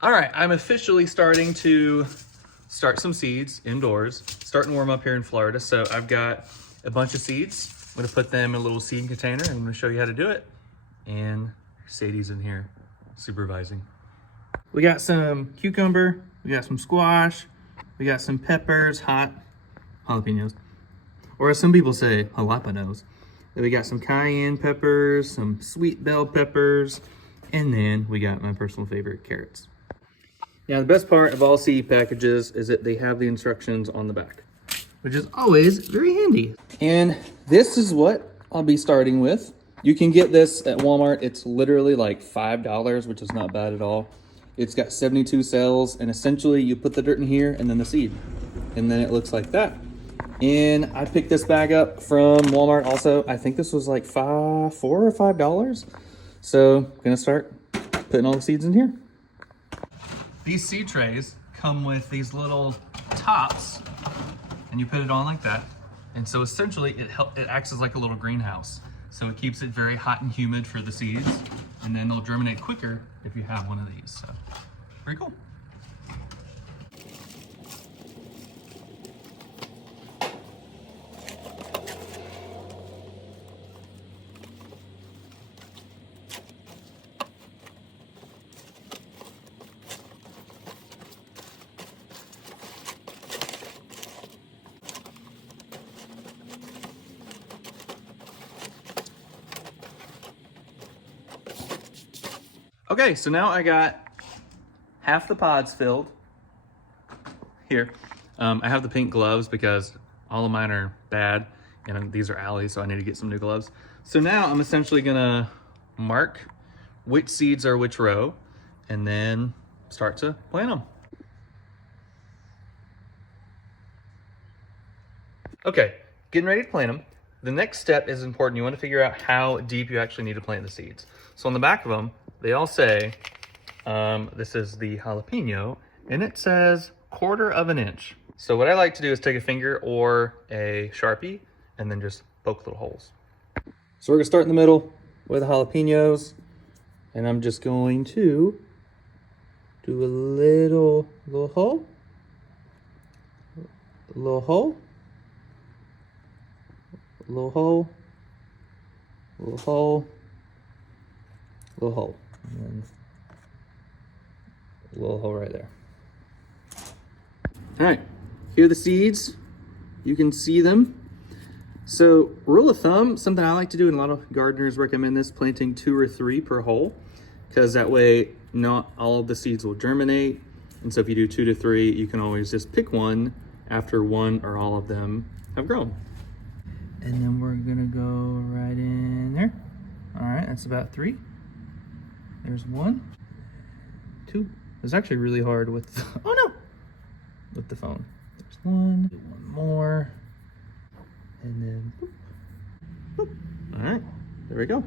All right, I'm officially starting to start some seeds indoors. Starting to warm up here in Florida. So I've got a bunch of seeds. I'm gonna put them in a little seed container and I'm gonna show you how to do it. And Sadie's in here supervising. We got some cucumber, we got some squash, we got some peppers, hot jalapenos, or as some people say, jalapenos. Then we got some cayenne peppers, some sweet bell peppers, and then we got my personal favorite, carrots. Now, the best part of all seed packages is that they have the instructions on the back, which is always very handy. And this is what I'll be starting with. You can get this at Walmart. It's literally like $5, which is not bad at all. It's got 72 cells, and essentially you put the dirt in here and then the seed, and then it looks like that. And I picked this bag up from Walmart also. I think this was like $4 or $5. So I'm gonna start putting all the seeds in here. These seed trays come with these little tops, and you put it on like that. And so essentially it acts as like a little greenhouse. So it keeps it very hot and humid for the seeds, and then they'll germinate quicker if you have one of these. So pretty cool. Okay, so now I got half the pods filled here. I have the pink gloves because all of mine are bad, and these are alleys, so I need to get some new gloves. So now I'm essentially gonna mark which seeds are which row, and then start to plant them. Okay, getting ready to plant them. The next step is important. You want to figure out how deep you actually need to plant the seeds. So on the back of them, they all say, this is the jalapeno, and it says 1/4 of an inch. So what I like to do is take a finger or a Sharpie and then just poke little holes. So we're gonna start in the middle with the jalapenos, and I'm just going to do a little hole, a little hole, a little hole, a little hole, a little hole, and then a little hole right there. All right, here are the seeds. You can see them. So rule of thumb, something I like to do, and a lot of gardeners recommend this, planting 2 or 3 per hole, because that way not all of the seeds will germinate. And so if you do 2 to 3, you can always just pick one after one or all of them have grown. And then we're gonna go right in there. All right, that's about 3. There's 1, 2. It's actually really hard with, oh no, with the phone. There's 1, 1 more, and then boop, boop. All right, there we go.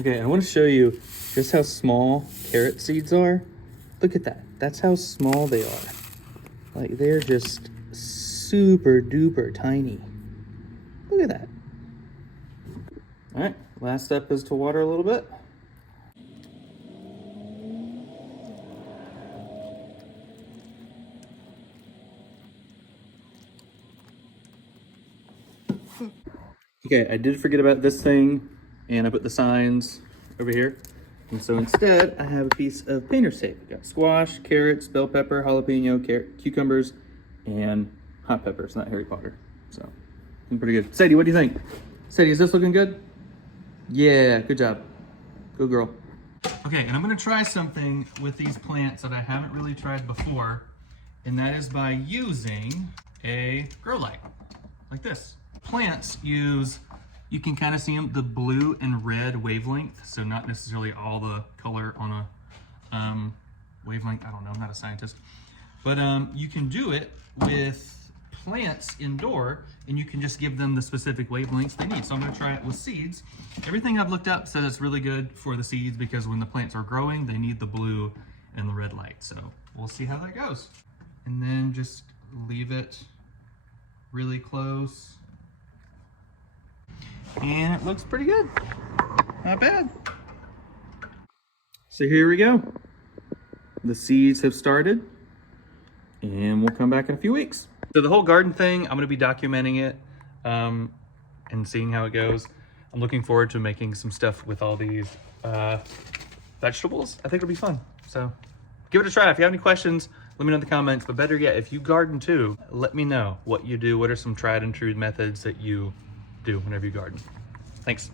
Okay, I want to show you just how small carrot seeds are. Look at that. That's how small they are. Like, they're just super duper tiny. Look at that. All right, last step is to water a little bit. Okay, I did forget about this thing, and I put the signs over here. And so instead, I have a piece of painter's tape. I've got squash, carrots, bell pepper, jalapeno, cucumbers, and hot peppers, not Harry Potter. So, looking pretty good. Sadie, what do you think? Sadie, is this looking good? Yeah, good job. Good girl. Okay, and I'm gonna try something with these plants that I haven't really tried before, and that is by using a grow light, like this. Plants use, you can kind of see them, the blue and red wavelength, so not necessarily all the color on a wavelength. I don't know, I'm not a scientist. But you can do it with plants indoor, and you can just give them the specific wavelengths they need. So I'm gonna try it with seeds. Everything I've looked up says it's really good for the seeds because when the plants are growing, they need the blue and the red light. So we'll see how that goes. And then just leave it really close. And it looks pretty good. Not bad. So here we go. The seeds have started, and we'll come back in a few weeks. So the whole garden thing, I'm gonna be documenting it and seeing how it goes. I'm looking forward to making some stuff with all these vegetables. I think it'll be fun. So give it a try. If you have any questions, let me know in the comments. But better yet, if you garden too, let me know what you do. What are some tried and true methods that you do whenever you garden? Thanks.